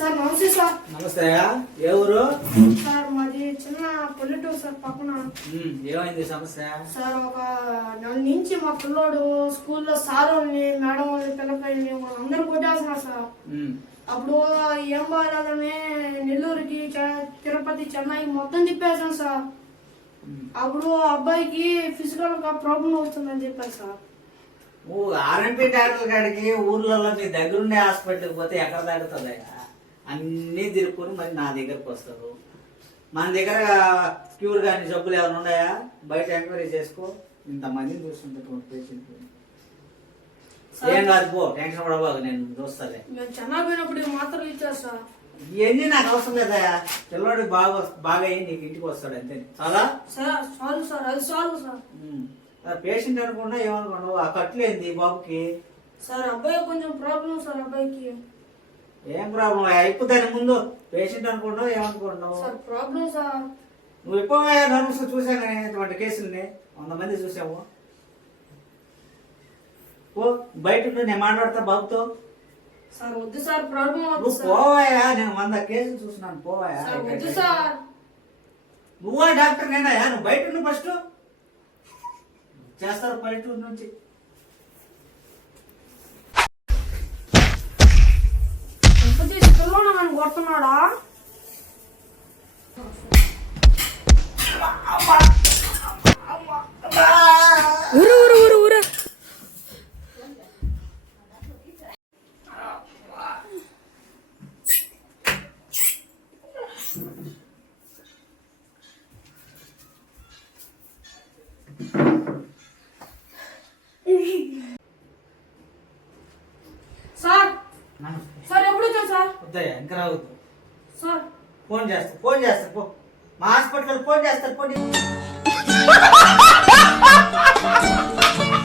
Sir నమస్తే sir. నమస్తే. ఏ ఊరు? సార్ మాది చిన్న పల్లెటూరు సార్ పక్కన. ఏమైంది సమస్య? సార్ ఒక నెల నుంచి మా పిల్లోడు స్కూల్లో సార్ వాళ్ళని మేడం వాళ్ళని పిల్లకాయల్ని అందరూ కొట్టేస్తున్నారు సార్. అప్పుడు ఏం బాగాలని నెల్లూరుకి తిరుపతి చెన్నై మొత్తం తిప్పేసాం సార్. అప్పుడు అబ్బాయికి ఫిజికల్ గా ప్రాబ్లం వస్తుందని చెప్పారు సార్. ఆర్ఎంపీ డాక్టర్ కాడికి ఊర్లలో మీ దగ్గరుండే హాస్పిటల్కి పోతే ఎక్కడ తగ్గుతుంది? అన్నీ తిరుపుకొని మరి నా దగ్గరకు వస్తారు. మన దగ్గర క్యూర్ కానీ జబ్బులు ఏమైనా ఉన్నాయా? బయట ఎంక్వైరీ చేసుకో. ఇంతమందిని చూస్తుంటే పేషెంట్ ఏం కాదు, పో, టెన్షన్ పడబాకు, నేను చూస్తాలే. చెన్నై పోయినప్పుడు మాత్రం ఇచ్చారు సార్. ఇవన్నీ నాకు అవసరం లేదా? పిల్లవాడు బాగా అయ్యి నీకు ఇంటికి వస్తాడు అంతే. చాలా సార్ సార్ అది చాలు సార్. పేషెంట్ అనుకున్నా ఏమనుకున్నావు? ఆ కట్లేంది బాబుకి? సార్ అబ్బాయి కొంచెం ప్రాబ్లం సార్. అబ్బాయికి ఏం ప్రాబ్లం? అయిపోతాను ముందు పేషెంట్ అనుకుంటావు ఏమనుకుంటున్నావు? Sir problem sir. నువ్వు ఎక్కువ నర్వస్ చూసాను నేను ఇటువంటి కేసుల్ని 100 మంది చూసావు. ఓ బయట నేను మాట్లాడతా బాబుతో. సార్ వద్దు సార్, ప్రాబ్లం నువ్వు పోవాయా? నేను 100 కేసులు చూసినాను, పోవాయా? వద్దు సార్. నువ్వా డాక్టర్ నేనా? నువ్వు బయట నువ్వు ఫస్ట్ చేస్తారు పల్లెటూరు నుంచి. పిల్లలు నన్ను కొడుతున్నాడా? సార్ సార్ ఎప్పుడు వచ్చావు సార్? వద్దయ్యా, ఇంకా రావద్దు సార్. ఫోన్ చేస్తా పో. మా హాస్పిటల్ ఫోన్ చేస్తారు పోనీ.